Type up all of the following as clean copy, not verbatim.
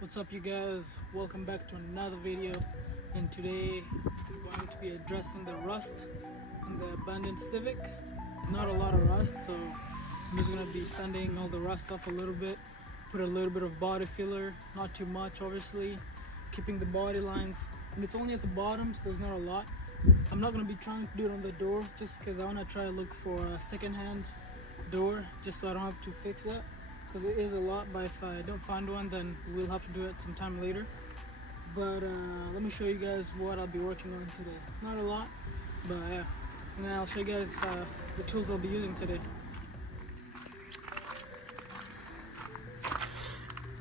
What's up, you guys? Welcome back to another video, and today I'm going to be addressing the rust in the abandoned Civic. Not a lot of rust, so I'm just going to be sanding all the rust off a little bit, put a little bit of body filler, not too much obviously, keeping the body lines, and it's only at the bottom, so there's not a lot. I'm not going to be trying to do it on the door just because I want to try to look for a second-hand door just so I don't have to fix it, because it is a lot, but if I don't find one then we'll have to do it sometime later. But let me show you guys what I'll be working on today. It's not a lot, but yeah, and then I'll show you guys the tools I'll be using today.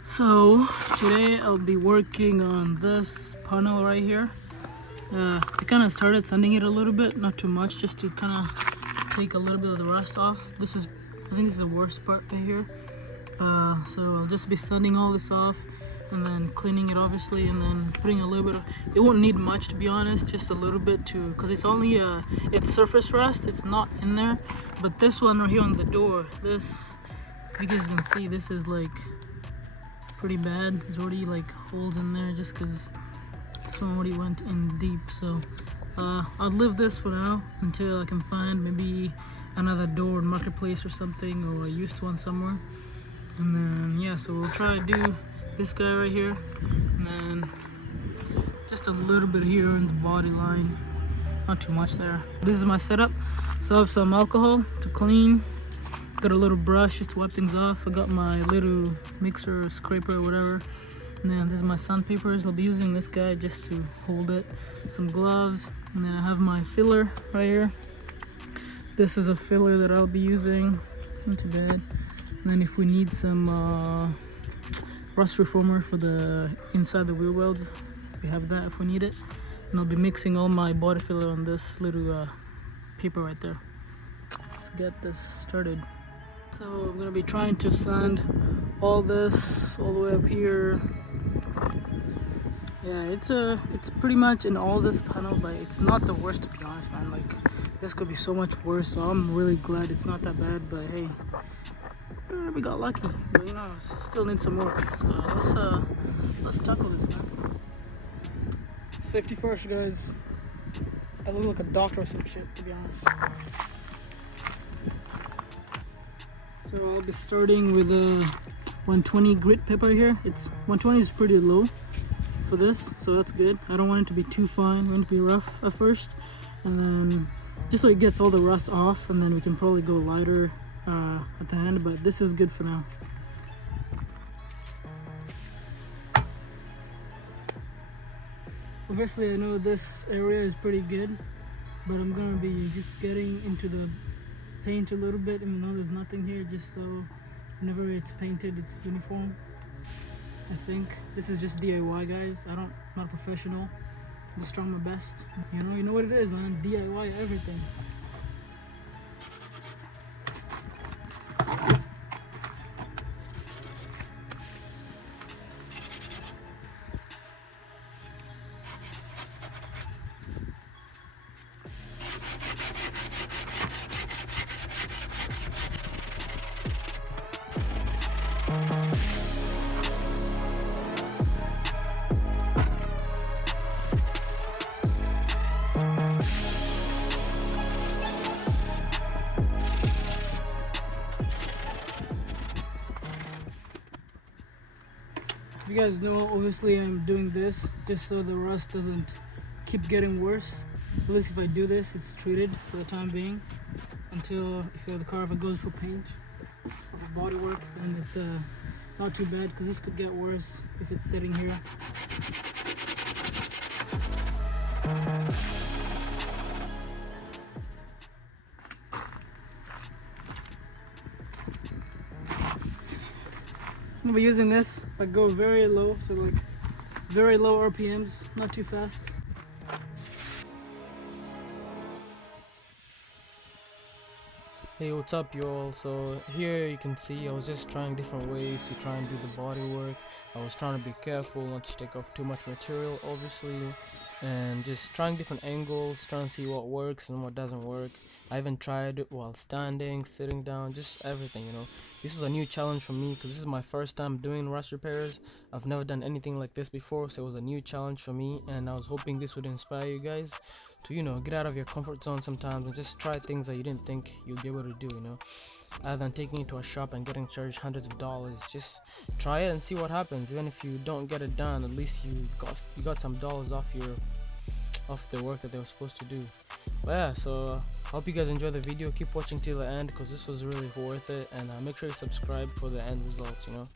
So today I'll be working on this panel right here. I kind of started sanding it a little bit, not too much, just to kind of take a little bit of the rust off. I think this is the worst part right here. So I'll just be sanding all this off and then cleaning it obviously, and then putting a little bit of, it won't need much to be honest, just a little bit to, because it's only it's surface rust, it's not in there. But this one right here on the door, this, if you guys can see, this is like pretty bad. There's already like holes in there just because this one already went in deep. So I'll leave this for now until I can find maybe another door in marketplace or something, or a used one somewhere. And then yeah, so we'll try to do this guy right here, and then just a little bit here in the body line, not too much there. This is my setup. So I have some alcohol to clean, got a little brush just to wipe things off, I got my little mixer, scraper, whatever, and then this is my sandpapers. I'll be using this guy just to hold it, some gloves, and then I have my filler right here. This is a filler that I'll be using, not too bad. And then if we need some rust reformer for the inside the wheel wells, we have that if we need it. And I'll be mixing all my body filler on this little paper right there. Let's get this started. So I'm gonna be trying to sand all this all the way up here. Yeah, it's pretty much in all this panel, but it's not the worst to be honest, man. Like, this could be so much worse, so I'm really glad it's not that bad. But hey, we got lucky, but you know, still need some work. So let's tackle this, man. Safety first, guys. I look like a doctor or some shit, to be honest. So I'll be starting with a 120 grit paper here. It's 120 is pretty low for this, so that's good. I don't want it to be too fine. I want it to be rough at first, and then just so it gets all the rust off, and then we can probably go lighter at the end, but this is good for now. Obviously I know this area is pretty good, but I'm gonna be just getting into the paint a little bit, even though there's nothing here, just so whenever it's painted it's uniform. I think this is just DIY, guys. I'm not a professional, just trying my best. You know what it is, man. DIY everything. You guys know, obviously I'm doing this just so the rust doesn't keep getting worse. At least if I do this, it's treated for the time being, until if the car ever goes for paint or for body work, then it's not too bad, because this could get worse if it's sitting here. I'm gonna be using this. I go very low, so like very low RPMs, not too fast. Hey, what's up y'all? So here you can see I was just trying different ways to try and do the body work. I was trying to be careful not to take off too much material, obviously, and just trying different angles, trying to see what works and what doesn't work. I even tried it while standing, sitting down, just everything, you know. This is a new challenge for me because this is my first time doing rust repairs. I've never done anything like this before, so it was a new challenge for me, and I was hoping this would inspire you guys to, you know, get out of your comfort zone sometimes and just try things that you didn't think you'd be able to do, you know. Other than taking it to a shop and getting charged hundreds of dollars, just try it and see what happens. Even if you don't get it done, at least you got some dollars off the work that they were supposed to do. But yeah, so hope you guys enjoy the video. Keep watching till the end because this was really worth it, and make sure you subscribe for the end results, you know.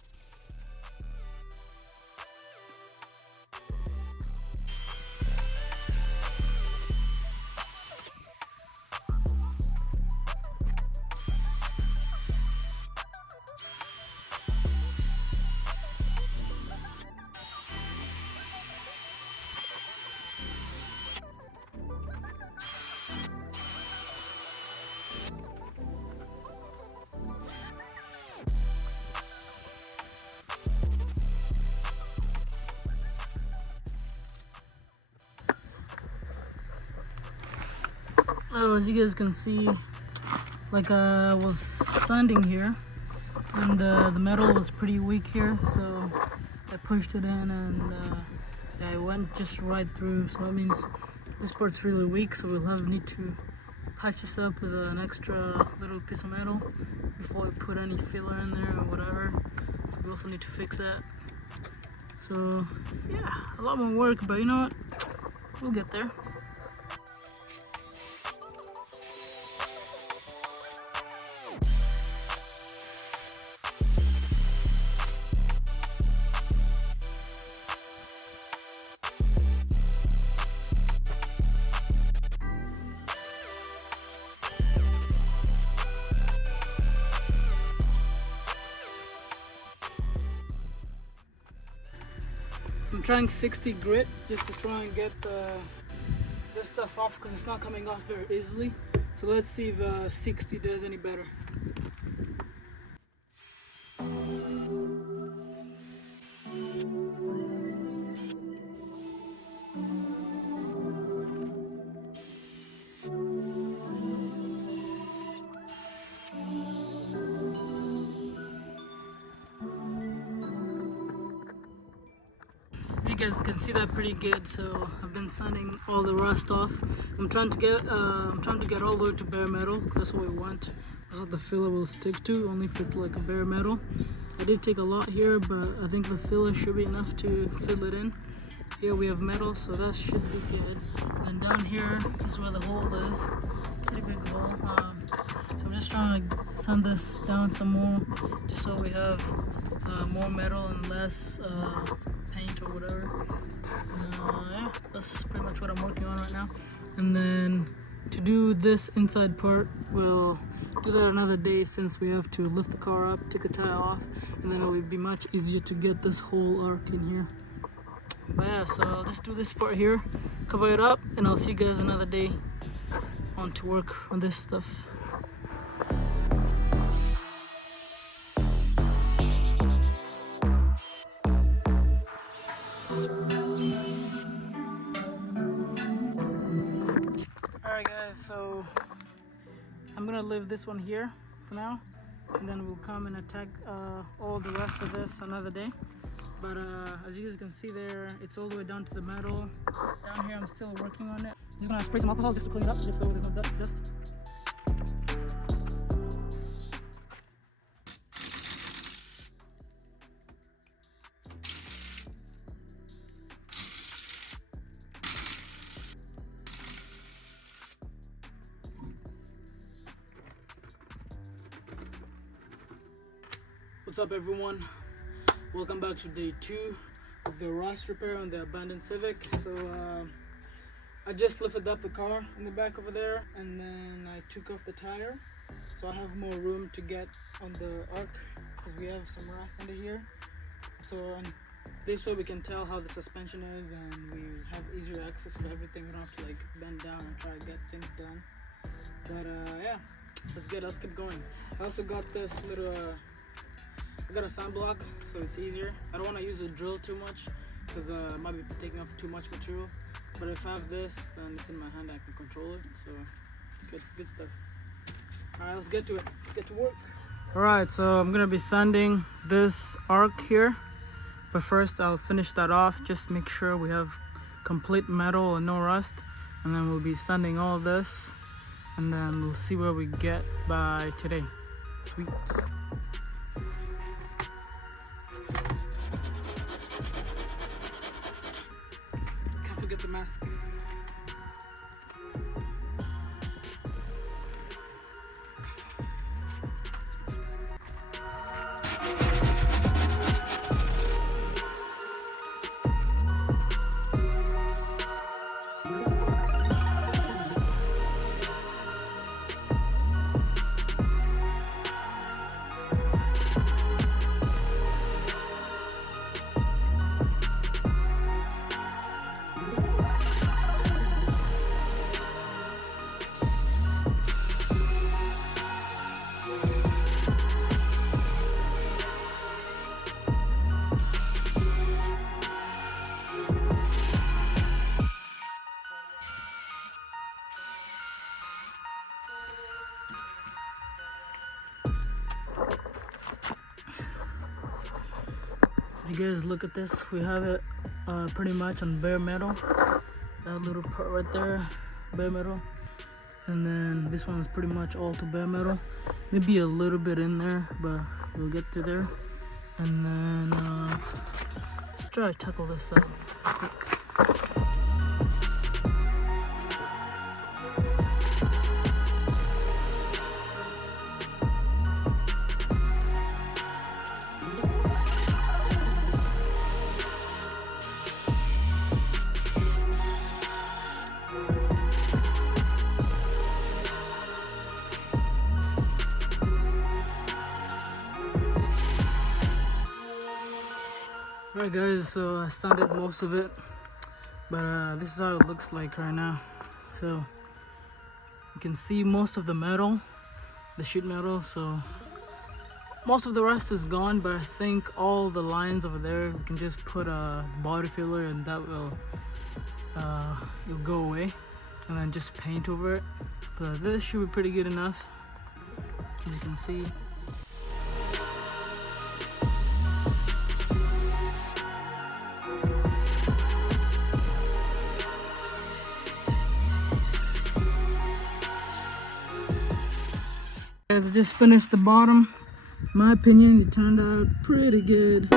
So as you guys can see, like I was sanding here, and the metal was pretty weak here, so I pushed it in, and yeah, it went just right through. So that means this part's really weak, so we'll need to patch this up with an extra little piece of metal before we put any filler in there or whatever. So we also need to fix that. So yeah, a lot more work, but you know what, we'll get there. I'm trying 60 grit just to try and get this stuff off because it's not coming off very easily. So let's see if 60 does any better. You guys can see that pretty good. So I've been sanding all the rust off. I'm trying to get all the way to bare metal because that's what we want. That's what the filler will stick to, only if it's like a bare metal. I did take a lot here, but I think the filler should be enough to fill it in. Here we have metal, so that should be good. And down here, this is where the hole is. Pretty big hole. So I'm just trying to sand this down some more, just so we have more metal and less paint or whatever. Yeah, that's pretty much what I'm working on right now. And then to do this inside part, we'll do that another day since we have to lift the car up, take the tire off, and then it will be much easier to get this whole arc in here. But yeah, so I'll just do this part here, cover it up, and I'll see you guys another day on to work on this stuff. Alright guys, so I'm gonna leave this one here for now, and then we'll come and attack all the rest of this another day. But as you guys can see there, it's all the way down to the metal. Down here I'm still working on it. I'm just gonna spray some alcohol just to clean it up, just so there's no dust. What's up everyone? Welcome back to day 2 of the rust repair on the abandoned Civic. So I just lifted up the car in the back over there, and then I took off the tire, so I have more room to get on the arc because we have some rust under here. So and this way we can tell how the suspension is, and we have easier access to everything. We don't have to like bend down and try to get things done. But yeah, let's keep going. I also got this little I got a sand block, so it's easier. I don't want to use the drill too much because I might be taking off too much material. But if I have this, then it's in my hand. I can control it, so it's good stuff. All right, let's get to it. Get to work. All right, so I'm gonna be sanding this arc here, but first I'll finish that off. Just make sure we have complete metal and no rust, and then we'll be sanding all this, and then we'll see where we get by today. Sweet. Can't forget the mask. If you guys look at this, we have it pretty much on bare metal. That little part right there, bare metal. And then this one's pretty much all to bare metal. Maybe a little bit in there, but we'll get to there. And then let's try to tackle this out quick. Alright guys, so I sanded most of it, but this is how it looks like right now. So you can see most of the metal, the sheet metal, so most of the rest is gone, but I think all the lines over there, we can just put a body filler and that will it'll go away, and then just paint over it. But this should be pretty good enough, as you can see. Guys, I just finished the bottom. In my opinion, it turned out pretty good.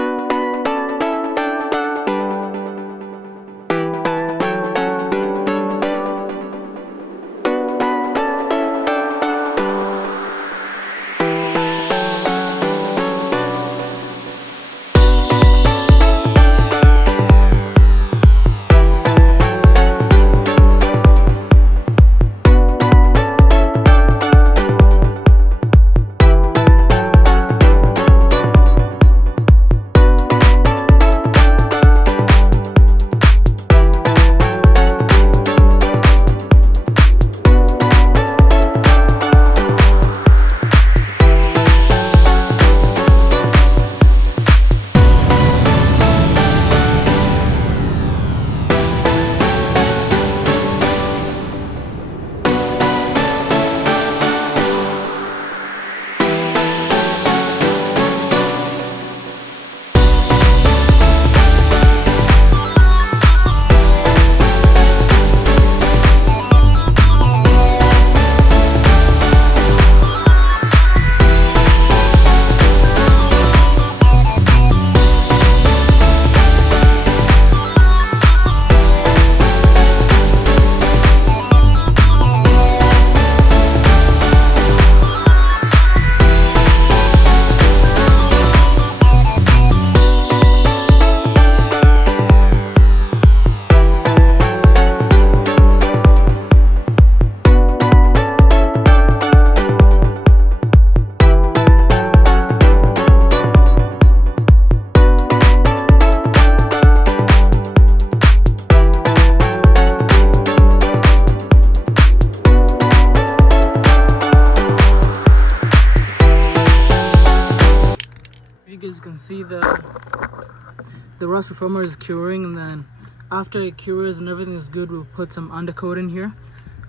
the rust reformer is curing, and then after it cures and everything is good, we'll put some undercoat in here,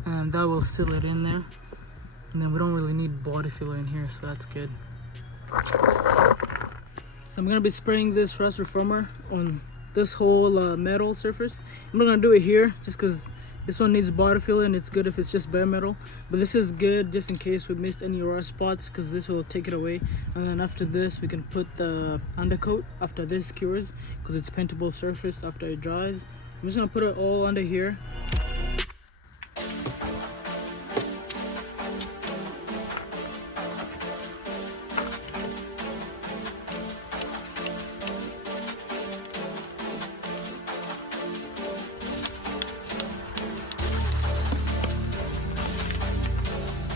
and that will seal it in there. And then we don't really need body filler in here, so that's good. So I'm gonna be spraying this rust reformer on this whole metal surface. I'm not gonna do it here just because this one needs body filler, and it's good if it's just bare metal. But this is good just in case we missed any rust spots, because this will take it away. And then after this, we can put the undercoat after this cures, because it's paintable surface after it dries. I'm just gonna put it all under here.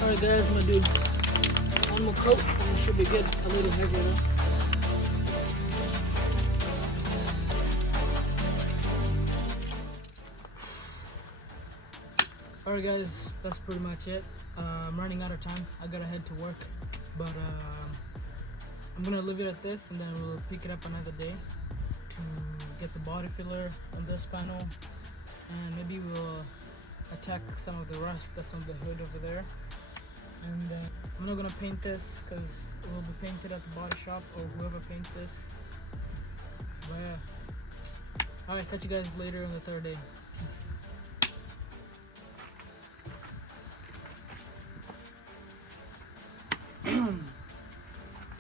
Alright guys, I'm gonna do one more coat and it should be good. A little heavier now. Alright guys, that's pretty much it. I'm running out of time. I gotta head to work, but I'm gonna leave it at this, and then we'll pick it up another day to get the body filler on this panel, and maybe we'll attack some of the rust that's on the hood over there. And I'm not gonna paint this because it will be painted at the body shop or whoever paints this. But yeah. Alright, catch you guys later on the third day. Peace.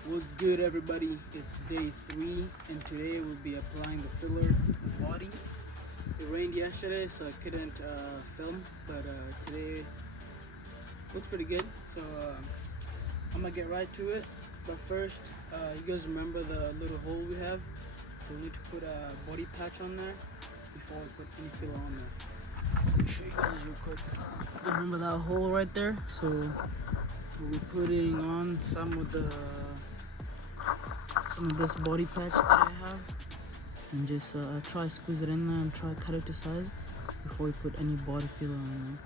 What's good, everybody? It's day 3, and today we'll be applying the filler to the body. It rained yesterday, so I couldn't film, but today looks pretty good. So I'm gonna get right to it. But first, you guys remember the little hole we have? So we need to put a body patch on there before we put any filler on there. Let me show you guys real quick. You guys remember that hole right there? So we'll be putting on some of this body patch that I have, and just try to squeeze it in there and try to cut it to size before we put any body filler on there.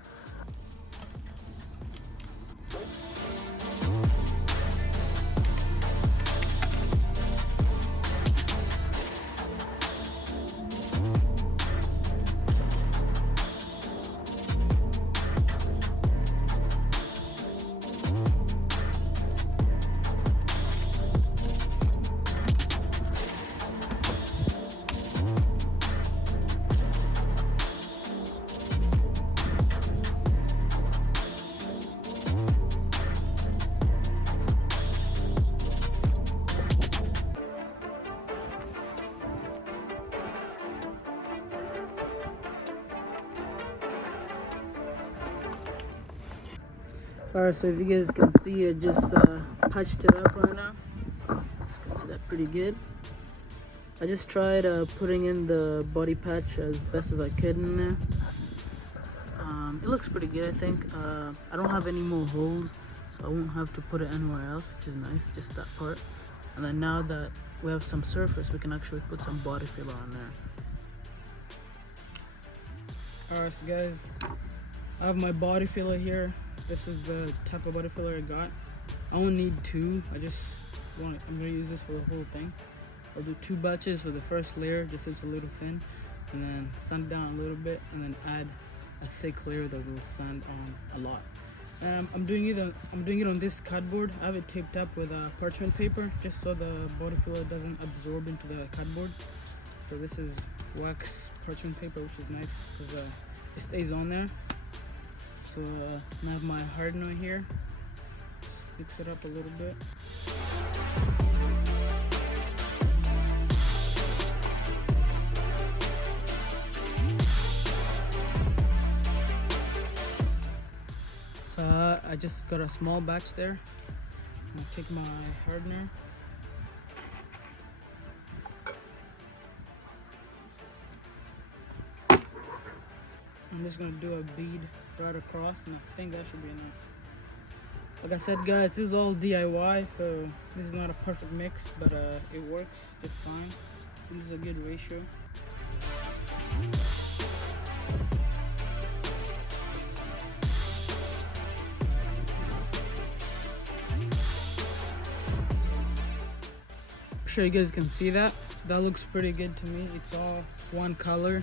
Alright, so if you guys can see, I just patched it up right now. You can see that pretty good. I just tried putting in the body patch as best as I could in there. It looks pretty good, I think. I don't have any more holes, so I won't have to put it anywhere else, which is nice, just that part. And then now that we have some surface, we can actually put some body filler on there. Alright, so guys, I have my body filler here. This is the type of body filler I got. I only need 2. I'm gonna use this for the whole thing. I'll do 2 batches for the first layer, just so it's a little thin, and then sand it down a little bit, and then add a thick layer that will sand on a lot. I'm doing it on this cardboard. I have it taped up with parchment paper, just so the body filler doesn't absorb into the cardboard. So this is wax parchment paper, which is nice because it stays on there. So I have my hardener here. Just mix it up a little bit. So I just got a small batch there. I'm gonna take my hardener. I'm just gonna do a bead right across, and I think that should be enough. Like I said, guys, this is all DIY, so this is not a perfect mix, but it works just fine. And this is a good ratio. sure you guys can see that. That looks pretty good to me. It's all one color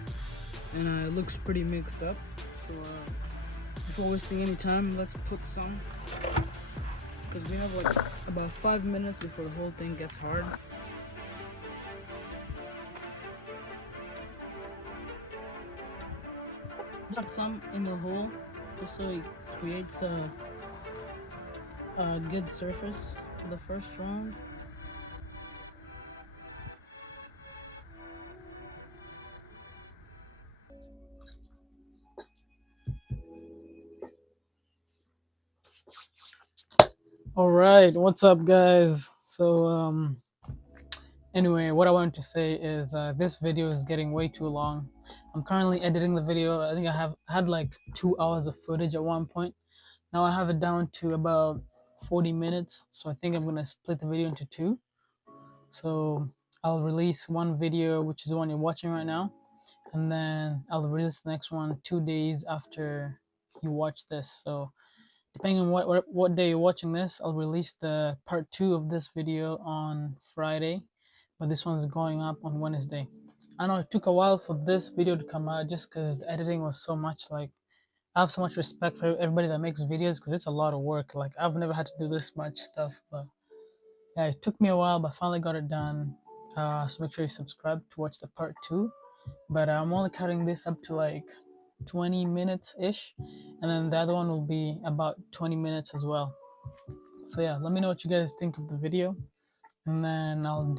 and it looks pretty mixed up. So before wasting any time, let's put some, because we have like about 5 minutes before the whole thing gets hard. Put some in the hole just so it creates a good surface to the first round. All right, what's up, guys? So anyway, what I wanted to say is this video is getting way too long. I'm currently editing the video. I think I have had like 2 hours of footage at one point. Now I have it down to about 40 minutes. So I think I'm gonna split the video into two. So I'll release one video, which is the one you're watching right now, and then I'll release the next one 2 days after you watch this. So depending on what day you're watching this, I'll release the part two of this video on Friday, but this one's going up on Wednesday. I know it took a while for this video to come out just because the editing was so much. Like, I have so much respect for everybody that makes videos because it's a lot of work. Like, I've never had to do this much stuff, but yeah, it took me a while, but finally got it done. So make sure you subscribe to watch the part two. But I'm only cutting this up to like 20 minutes ish, and then the other one will be about 20 minutes as well. So yeah, let me know what you guys think of the video, and then I'll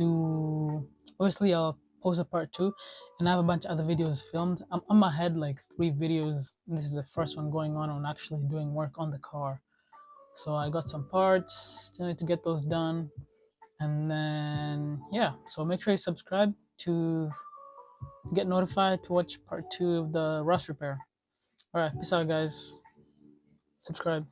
post a part two, and I have a bunch of other videos filmed. I'm ahead like 3 videos. This is the first one going on actually doing work on the car. So I got some parts, still need to get those done, and then yeah. So make sure you subscribe to get notified to watch part two of the rust repair. All right, peace out, guys. Subscribe.